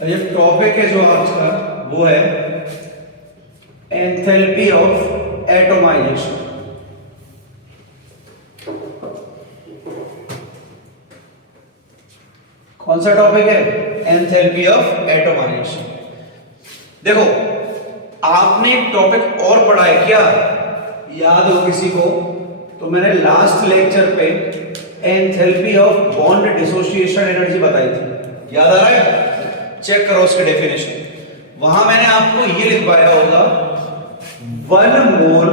ये टॉपिक है जो आज का वो है एंथैल्पी ऑफ एटोमाइजेशन। कौन सा टॉपिक है? Enthalpy of atomization. देखो आपने एक टॉपिक और पढ़ा है क्या, याद हो किसी को? तो मैंने लास्ट लेक्चर पे enthalpy of bond dissociation energy बताई थी, याद आ रहा है? चेक करो उसके डेफिनेशन। वहां मैंने आपको ये लिखवाया होगा 1 मोल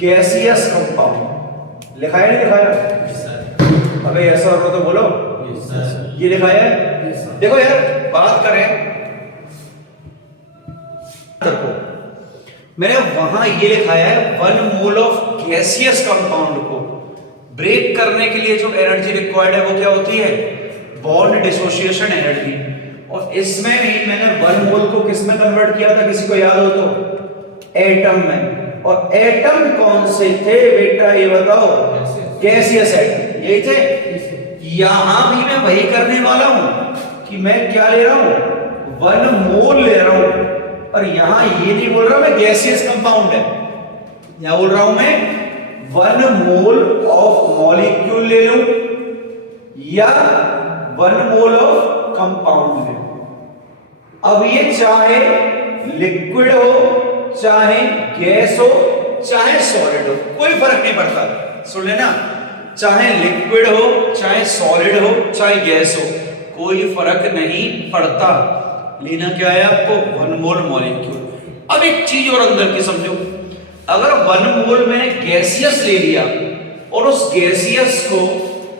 गैसियस कंपाउंड। लिखा है नहीं लिखाया? अबे ऐसा होगा तो बोलो। ये लिखाया है? देखो यार बात करें तो मैंने वहां ये लिखाया है 1 मोल ऑफ गैसियस कंपाउंड को ब्रेक करने के लिए जो एनर्जी रिक्वायर्ड है वो क्या होती है? Bond dissociation energy. और इसमें भी मैंने 1 मोल को किस में कन्वर्ट किया था, किसी को याद हो तो? एटम में। और एटम कौन से थे बेटा ये बताओ? गैसियस एटम, यही थे। यहां भी मैं वही करने वाला हूं कि मैं क्या ले रहा हूं? 1 मोल ले रहा हूं। और यहां ये नहीं बोल रहा मैं गैसियस कंपाउंड है, क्या बोल रहा हूं मैं? 1 मोल ऑफ मॉलिक्यूल ले लूं या 1 मोल ऑफ कंपाउंड ले लूं। अब ये चाहे लिक्विड हो, चाहे गैस हो, चाहे सॉलिड हो, कोई फर्क नहीं पड़ता। सुन लेना, चाहे लिक्विड हो, चाहे सॉलिड हो, चाहे गैस हो, कोई फर्क नहीं पड़ता। लेना क्या है आपको? 1 मोल मॉलिक्यूल। अब एक चीज और अंदर की समझो, अगर 1 मोल मैंने गैसियस ले लिया और उस गैसियस को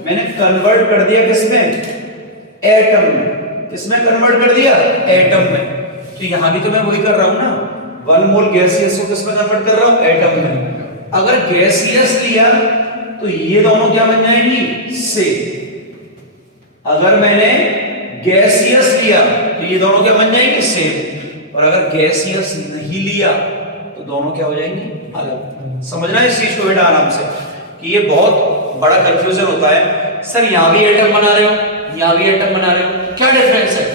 मैंने कन्वर्ट कर दिया किसमें? एटम में। किसमें कन्वर्ट कर दिया? एटम में। तो यहां भी तो मैं वही कर रहा हूं ना, 1 मोल गैसियस को किसमें कन्वर्ट कर रहा हूं? एटम में। अगर गैसियस लिया तो ये दोनों क्या बन जाएंगी? सेम। अगर मैंने गैसियस लिया तो ये दोनों क्या बन जाएंगे? सेम। और अगर गैसियस नहीं लिया तो दोनों क्या हो जाएंगे? अलग। समझना इस चीज को बेटा आराम से, कि ये बहुत बड़ा कंफ्यूजन होता है। सर यहां भी एटम बना रहे हो, यहां भी एटम बना रहे हो, क्या डिफरेंस है?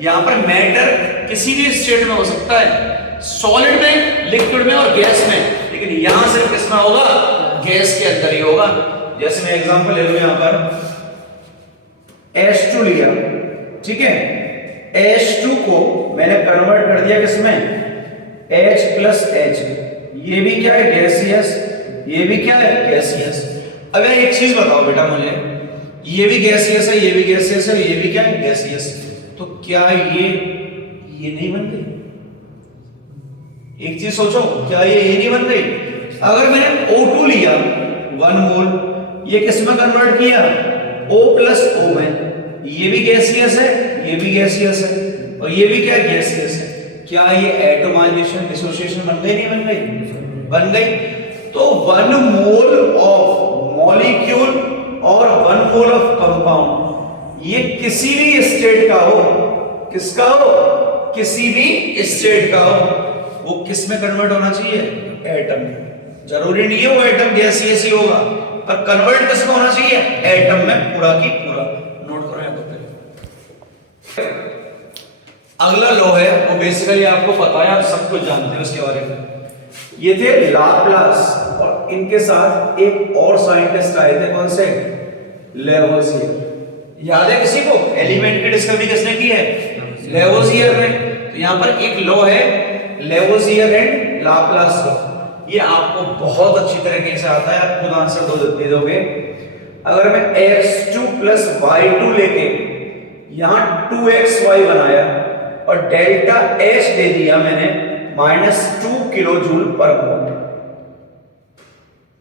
यहां पर मैटर किसी भी स्टेट में हो सकता है, सॉलिड में, लिक्विड में और गैस में, लेकिन यहां सिर्फ किसमें होगा? गैस के अंदर ही होगा। जैसे मैं एग्जांपल ले लूं यहां पर H2 लिया, ठीक है? H2 को मैंने कन्वर्ट कर दिया किसमें? H plus H। ये भी क्या है? गैसियस। ये भी क्या है? गैसियस। अब यार एक चीज बताओ बेटा मुझे, ये भी गैसियस है, ये भी गैसियस है, ये भी क्या है? गैसियस। तो क्या ये नहीं बन गई? एक चीज सोचो, क्या ये नहीं बन गई? अगर मैंने O2 लिया 1 मोल, ये किसमें कन्वर्ट किया? O प्लस O में। ये भी गैसियस है, ये भी गैसियस है, और ये भी क्या? गैसियस है। क्या ये एटोमाइजेशन डिसोसिएशन बन गई? नहीं बन गई? बन गई। तो 1 मोल ऑफ मॉलिक्यूल और 1 मोल ऑफ कंपाउंड, ये किसी भी स्टेट का हो, किसका हो? किसी भी स्टेट का हो, वो किस में कन्वर्ट होना चाहिए? एटम में। जरूरी नहीं है वो एटम गैसियस ही होगा, पर कन्वर्ट किस में होना चाहिए? एटम में, पूरा की पूरा। नोट करो यहां पर। अगला लॉ है वो बेसिकली आपको पता है, आप सब कुछ जानते हैं उसके बारे में। ये थे लाप्लास, और इनके साथ एक और साइंटिस्ट आए थे, कौन से? लेवोसियर। याद है किसी को? एलिमेंट की डिस्कवरी किसने की है? लेवोसियर ने। तो यहां पर एक लॉ है लेवोसियर एंड लाप्लास लॉ। ये आपको बहुत अच्छी तरीके से आता है, आप खुद आंसर दे दोगे। अगर मैं x2 प्लस y2 लेके यहां 2xy बनाया और डेल्टा H दे दिया मैंने -2 किलो जूल पर मोल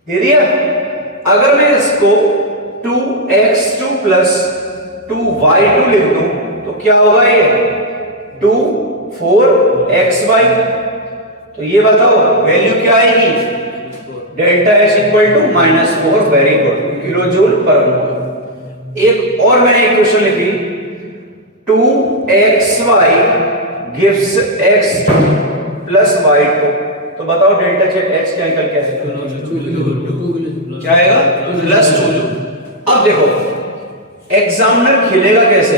दे दिया। अगर मैं इसको 2x2 प्लस 2y2 लिख दूं तो क्या होगा? ये 2 4xy। तो ये बताओ वैल्यू क्या आएगी? Delta H equal to -4, very good, kilo joule per mole. एक और मैंने इक्वेशन लिखी, 2xy gives x2 plus y2। तो बताओ डेल्टा H क्या निकल के आएगा? क्या आएगा? +2 जूल। अब देखो एग्जामिनर खेलेगा कैसे?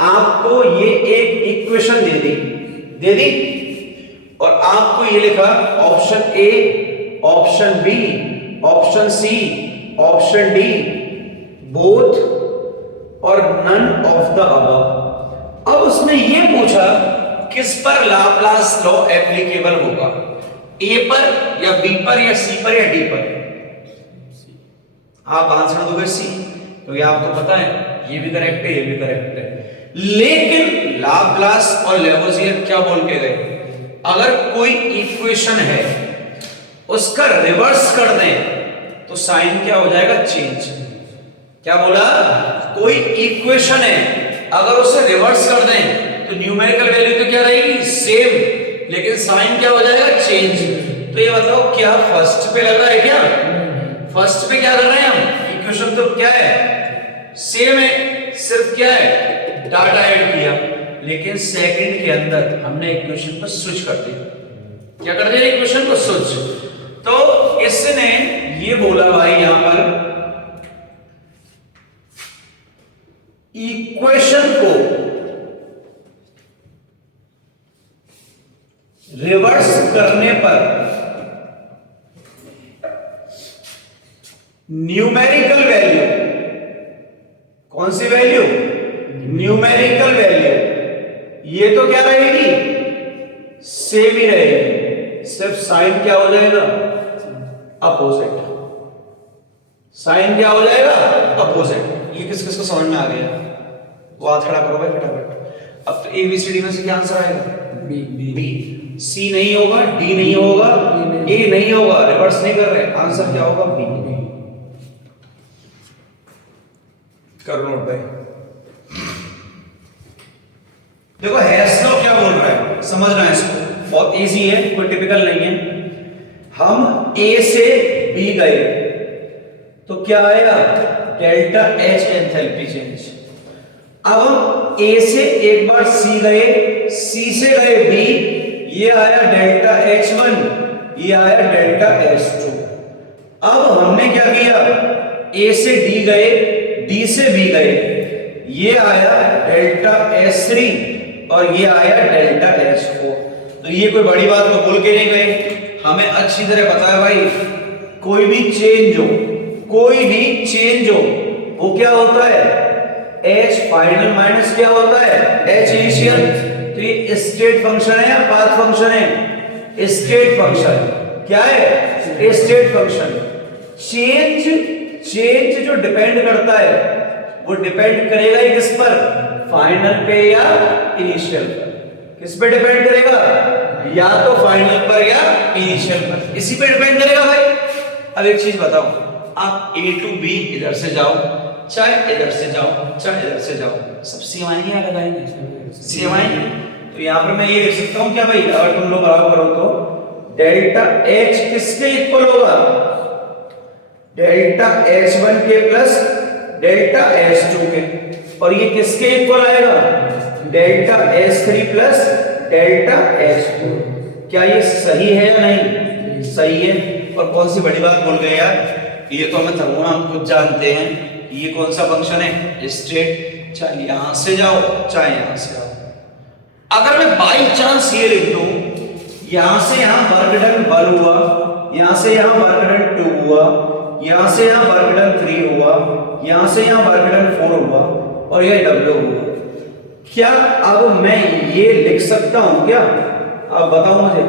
आपको ये एक इक्वेशन दे दी और आपको ये लिखा option A, option B, option C, option D, both और नन ऑफ द अबव। अब उसने ये पूछा किस पर लाप्लास लॉ एप्लीकेबल होगा, ए पर या बी पर या सी पर या डी पर? आप आंसर दोगे सी, तो ये आपको पता है ये भी करेक्ट है, ये भी करेक्ट है। लेकिन लाप्लास और लेवोजियर क्या बोल के गए, अगर कोई इक्वेशन है उसका रिवर्स कर दें तो साइन क्या हो जाएगा, चेंज। क्या बोला, कोई इक्वेशन है अगर उसे रिवर्स कर दें तो न्यूमेरिकल वैल्यू तो क्या रहेगी, सेम, लेकिन साइन क्या हो जाएगा, चेंज। तो ये बताओ क्या फर्स्ट पे लग रहा है क्या? फर्स्ट पे क्या कर रहे हैं हम, इक्वेशन तो क्या है, सेम है, सिर्फ क्या है, डाटा ऐड किया। लेकिन सेकंड के अंदर हमने इक्वेशन को स्विच कर दिया। क्या कर दिया, इक्वेशन को स्विच। तो इसने ये बोला भाई यहां पर इक्वेशन को रिवर्स करने पर न्यूमेरिकल वैल्यू, कौन सी वैल्यू, न्यूमेरिकल वैल्यू, ये तो क्या रहेगी, सेम ही रहेगी, सिर्फ साइन क्या हो जाएगा, अपोजिट। साइन क्या हो जाएगा, अपोजिट। ये किस किस को समझ में आ गया? वो हाथ खड़ा करो भाई फटाफट। अब तो एबीसीडी में से क्या आंसर आएगा, बी। बी, सी नहीं होगा, डी नहीं होगा, ए नहीं होगा, रिवर्स नहीं कर रहे, आंसर क्या होगा, बी। कर नोट भाई। देखो हैश लॉ क्या बोल रहा है, समझना है इसको, बहुत इजी है, कोई टिपिकल नहीं है। हम ए से बी गए तो क्या आया, डेल्टा एच एंथैल्पी चेंज। अब हम ए से एक बार सी गए, सी से गए बी, ये आया डेल्टा H1, ये आया डेल्टा H2। अब हमने क्या किया, ए से डी गए, डी से बी गए, ये आया डेल्टा H3 और ये आया डेल्टा H4। तो ये कोई बड़ी बात तो बोल के नहीं गए, हमें अच्छी तरह पता है भाई, कोई भी चेंज हो, कोई भी चेंज हो, वो क्या होता है, H फाइनल माइनस क्या होता है, H इनिशियल। तो ये स्टेट फंक्शन है या पाथ फंक्शन है, स्टेट फंक्शन। क्या है, स्टेट फंक्शन। चेंज जो डिपेंड करता है वो डिपेंड करेगा ही किस पर, फाइनल पे या इनिशियल पर। किस पे डिपेंड करेगा, या तो फाइनल पर या इनिशियल पर, इसी पे डिपेंड करेगा भाई। अब एक चीज बताओ, आप A to B इधर से जाओ, चाहे इधर से जाओ, चाहे इधर से जाओ, सब सेम आएंगे, अलग आएंगे, सेम आएंगे। तो यहाँ पर मैं ये लिख सकता हूँ क्या भाई, अगर तुम लोग बराबर करो तो डेल्टा H किसके इक्वल होगा, डेल्टा H1 के प्लस डेल्टा H2 के, और ये किसके इक्वल आएगा, delta H3 plus delta H4। क्या ये सही है या नहीं, सही है। और कौन सी बड़ी बात बोल गए यार, ये तो हमें थर्मोना हम खुद जानते हैं, ये कौन सा फंक्शन है, स्ट्रेट, चाहे यहां से जाओ चाहे यहां से आओ। अगर मैं बाई चांस ये लिख दूं, यहां से यहां वर्क डन 1 हुआ, यहां से यहां वर्क डन 2 हुआ, यहां से यहां वर्क डन 3 हुआ, यहां से यहां वर्क डन 4 हुआ और ये W हुआ, क्या अब मैं ये लिख सकता हूं क्या, अब बताओ मुझे,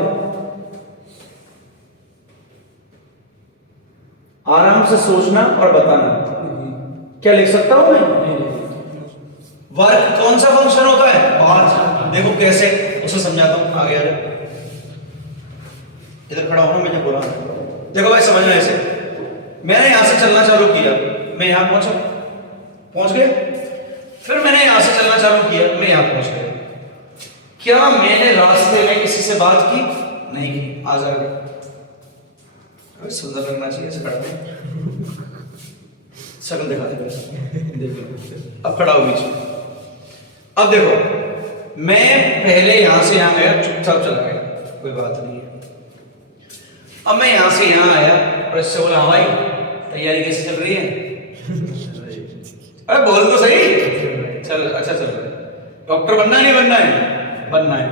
आराम से सोचना और बताना, क्या लिख सकता हूं मैं, वर्क कौन सा फंक्शन होता है, पाथ। देखो कैसे, उसे समझाता हूं, आगे आ जाओ, इधर खड़ा होना, मैंने बोला, देखो भाई समझना ऐसे, मैंने यहां से चलना चालू किया, मैं यहां पहुंच गया, फिर मैंने यहां से चलना चालू किया, मैं यहां पहुंच गया। क्या मैंने रास्ते में किसी से बात की, नहीं की, आ जाएगा, सुंदर लगना चाहिए, ऐसे खड़ा शक्ल दिखा दे, देखो अब खड़ा हो बीच में। अब देखो मैं पहले यहां से यहां गया, चुपचाप चला गया, कोई बात नहीं है। अब मैं यहां से यहां आया और इससे बोला, हाँ भाई तैयारी कैसे चल रही है, अरे बोल तो सही, चल अच्छा चल रहा है। डॉक्टर बनना नहीं बनना है? बनना है।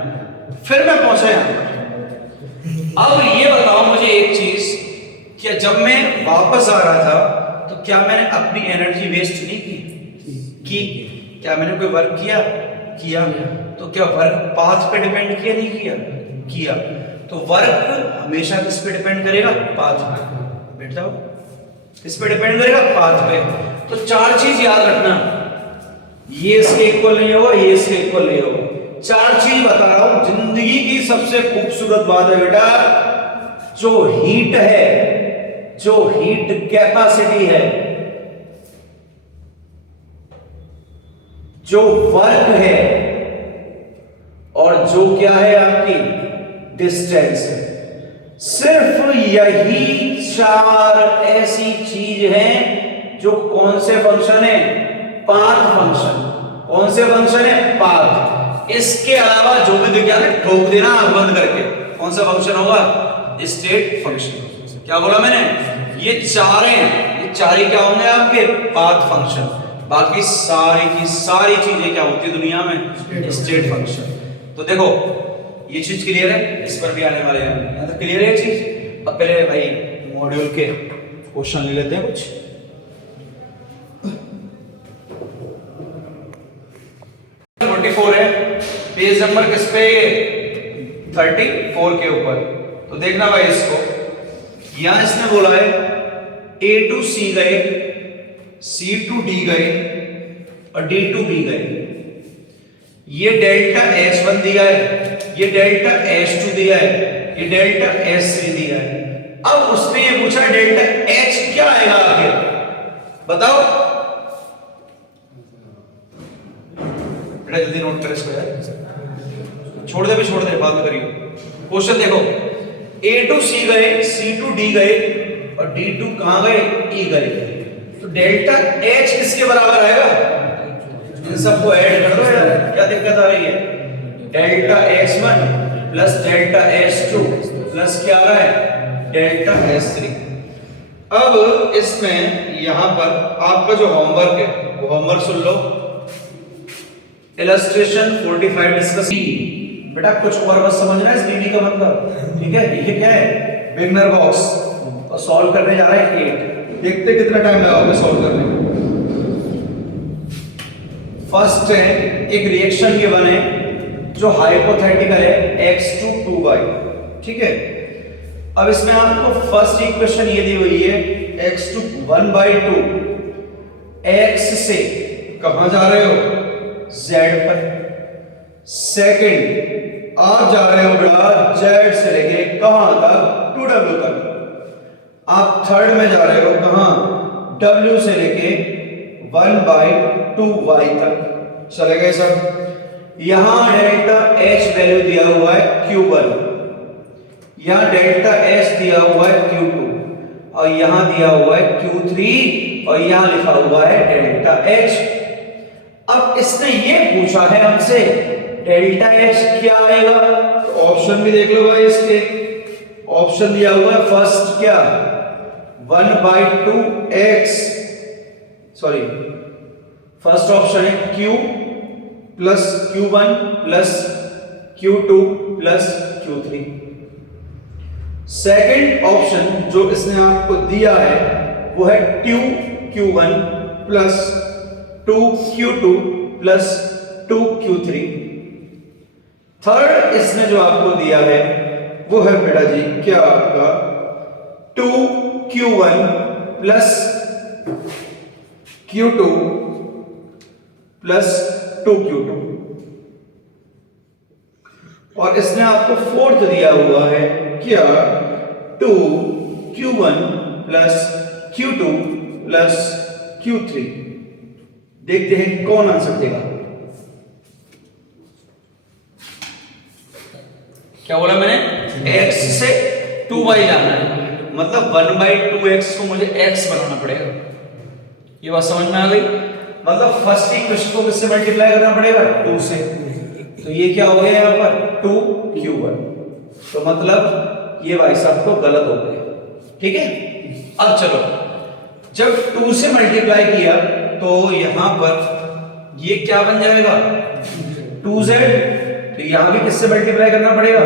फिर मैं पहुंचा यहां पर। अब ये बताओ मुझे एक चीज, क्या जब मैं वापस आ रहा था तो क्या मैंने अपनी एनर्जी वेस्ट नहीं की? क्या मैंने कोई वर्क किया? तो क्या वर्क पाथ पे डिपेंड किया नहीं किया? तो वर्क हमेशा किस पे डिपेंड करेगा? पाथ पे। बैठ जाओ, किस पे डिपेंड करेगा? पाथ पे। तो चार चीज याद रखना, ये इसके इक्वल नहीं होगा, ये इसके इक्वल नहीं होगा। चार चीज बता रहा हूं, जिंदगी की सबसे खूबसूरत बात है बेटा, जो हीट है, जो हीट कैपेसिटी है, जो वर्क है, और जो क्या है आपकी डिस्टेंस है। सिर्फ यही चार ऐसी चीज हैं जो कौन से फंक्शन है? Path function. कौन से फंक्शन है? पाथ। इसके अलावा जो भी दिख जाए ठोक देना आंख बंद करके। कौन सा फंक्शन होगा? State function. क्या बोला मैंने? ये चार हैं, ये चार ही क्या होंगे आपके? Path function. बाकी सारी की सारी चीजें क्या होती है दुनिया में? State function. तो देखो ये चीज क्लियर है, इस पर भी आने वाले हैं। यहां तक क्लियर है ये चीज? अब पहले भाई मॉड्यूल के क्वेश्चन ले लेते हैं कुछ। 44 है, पेज नंबर किस पे? 34 के ऊपर। तो देखना भाई इसको, यहां इसने बोला है A to C गए, C to D गए और D to B गए। ये डेल्टा H1 दिया है, ये डेल्टा H2 दिया है, ये डेल्टा H3 दिया है। अब उसने ये पूछा डेल्टा H क्या आएगा आखिर? बताओ बेटा, जल्दी नोट कर इसको यार, छोड़ दे बाद में करियो। क्वेश्चन देखो, A to C गए, C to D गए और D to कहां गए? E गए। तो डेल्टा H किसके बराबर आएगा? इन सबको ऐड कर दो यार, क्या दिक्कत आ रही है? Delta H1 plus delta H2 plus क्या आ रहा है? Delta H3। अब इसमें यहां पर आपका जो होमवर्क है वो होमवर्क सुन लो। Illustration 45 discuss. बेटा कुछ और बस समझना है इस बीबी का मतलब, ठीक है? ये क्या है? बिगनर बॉक्स, और सॉल्व करने जा रहे हैं 8। देखते कितना टाइम लगाओगे सॉल्व करने में। फर्स्ट है एक रिएक्शन के बने जो हाइपोथेटिकल है x to 2y, ठीक है? अब इसमें आपको फर्स्ट इक्वेशन ये दी हुई है x to 1/2। x से कहां जा रहे हो? z पर। सेकंड आप जा रहे हो बेटा z से लेके कहां तक? 2w तक। आप थर्ड में जा रहे हो कहां? w से लेके 1/2y तक। चलेगा सब? यहां डेल्टा H वैल्यू दिया हुआ है Q1, यहां डेल्टा H दिया हुआ है Q2 और यहां दिया हुआ है Q3 और यहां लिखा हुआ है डेल्टा H। अब इसने ये पूछा है हमसे डेल्टा H क्या आएगा? तो ऑप्शन भी देख लो भाई इसके। ऑप्शन दिया हुआ है फर्स्ट क्या? 1/2x, सॉरी फर्स्ट ऑप्शन है Q plus Q1 plus Q2 plus Q3। Second option जो इसने आपको दिया है वो है 2Q1 plus 2Q2 plus 2Q3। Third इसने जो आपको दिया है वो है बेटा जी क्या आपका? 2Q1 plus Q2 plus 2Q2 और इसने आपको फोर्थ दिया हुआ है क्या? 2Q1 plus Q2 plus Q3। देखते हैं कौन आंसर देगा। क्या बोला मैंने? x से 2y जाना है, मतलब 1/2x को मुझे x बनाना पड़ेगा। ये बात समझ में आ गई? मतलब फर्स्ट इक्वेशन को किससे मल्टीप्लाई करना पड़ेगा? 2 से। तो ये क्या हो गया यहां पर? 2Q1। तो मतलब ये भाई साहब तो गलत हो गया, ठीक है? अब चलो, जब 2 से मल्टीप्लाई किया तो यहां पर ये क्या बन जाएगा? 2z, तो यहां भी किससे मल्टीप्लाई करना पड़ेगा?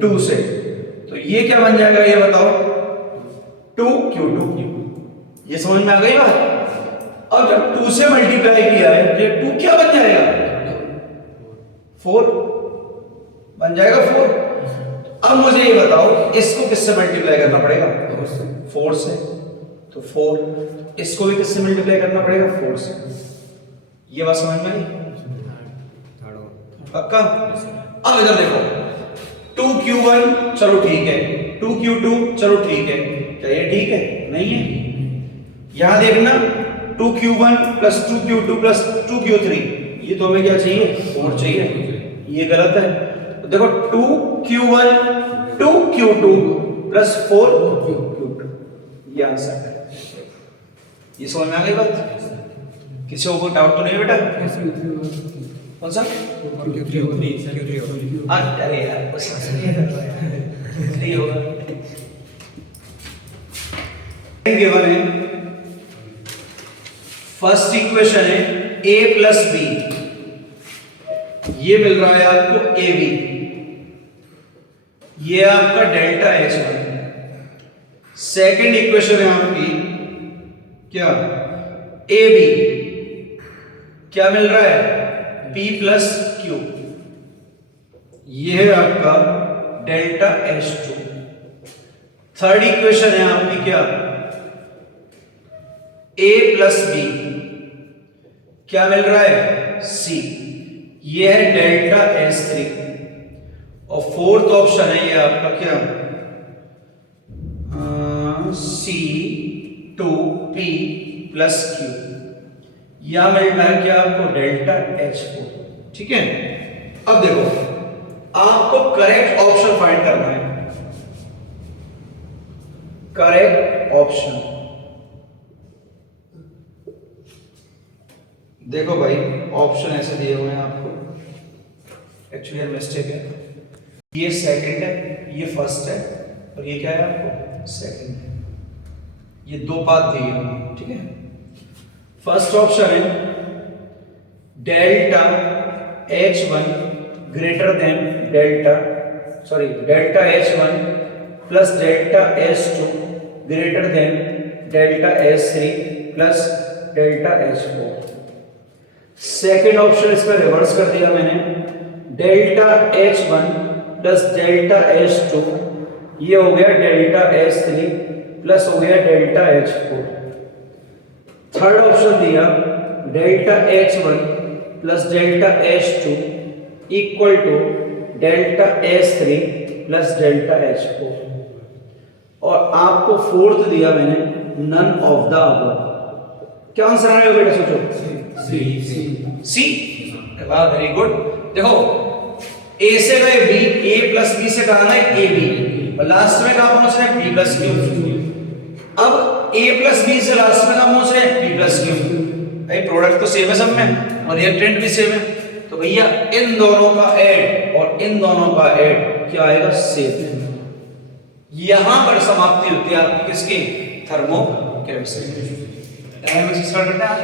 2 से। तो ये क्या बन जाएगा ये बताओ? 2q2। ये समझ में आ गई बात? अब जब 2 से मल्टीप्लाई किया है तो ये 2 क्या बन जाएगा? 4 बन जाएगा 4। अब मुझे ये बताओ इसको किससे मल्टीप्लाई करना पड़ेगा? 4 से। तो 4, इसको भी किससे मल्टीप्लाई करना पड़ेगा? 4 से। ये बात समझ में आई? पक्का? अब इधर देखो, 2q1 चलो ठीक है, 2q2 चलो ठीक है, क्या ये ठीक है? नहीं है। यहां देखना 2q1 plus 2q2 plus 2q3, ये तो हमें क्या चाहिए? 4 चाहिए। ये गलत है। तो देखो 2q1 2q2 प्लस 4q2, ये आंसर है। ये समझ में आ गई बात? किसी को कोई डाउट तो नहीं बेटा? कौन सा? अरे यार नहीं होगा। गिवन है, फर्स्ट इक्वेशन है a प्लस बी, ये मिल रहा है आपको ए बी, ये आपका डेल्टा एच है। सेकेंड इक्वेशन है आपकी क्या? ए बी, क्या मिल रहा है? p प्लस क्यू, ये है आपका delta H two. Third equation है आपकी क्या? a प्लस बी, क्या मिल रहा है? c, ये है डेल्टा एच थ्री। और फोर्थ ऑप्शन है ये आपका क्या? C2p प्लस क्यू, यहां मिल रहा है क्या आपको? Delta H4। ठीक है। अब देखो आपको करेक्ट ऑप्शन फाइंड करना है। करेक्ट ऑप्शन देखो भाई, ऑप्शन ऐसे दिए हुए हैं आपको, एक्चुअली मिस्टेक है, ये सेकंड है, ये फर्स्ट है, और ये क्या है आपको? सेकंड है। ये दो पाथ दिए हुए हैं। ठीक है। फर्स्ट ऑप्शन है delta H1 greater than delta H1 plus delta H2 greater than delta H3 plus delta H4। Second option इसका रिवर्स कर दिया मैंने, delta H1 plus delta H2, ये हो गया डेल्टा H3 प्लस हो गया डेल्टा H4। थर्ड ऑप्शन दिया delta H1 plus delta H2 equal to delta H3 plus delta H4। और आपको फोर्थ दिया मैंने नन ऑफ द अबव। क्या आंसर आएगा बेटा? सोचो। सी। Very good. देखो ए से गए बी, ए प्लस बी से कहा है ए बी, और लास्ट में कहां पहुंच रहे हैं? B plus Q. अब a प्लस बी से लास्ट में कहां पहुंच रहे हैं? b plus Q. भाई प्रोडक्ट तो सेम है सब में, और रिएक्टेंट भी सेम है, तो भैया इन दोनों का ऐड और इन दोनों का ऐड क्या आएगा? सेम। यहां पर समाप्ति होती है आपकी किसकी? थर्मोकेमिस्ट्री। स्टार्ट करते हैं आज।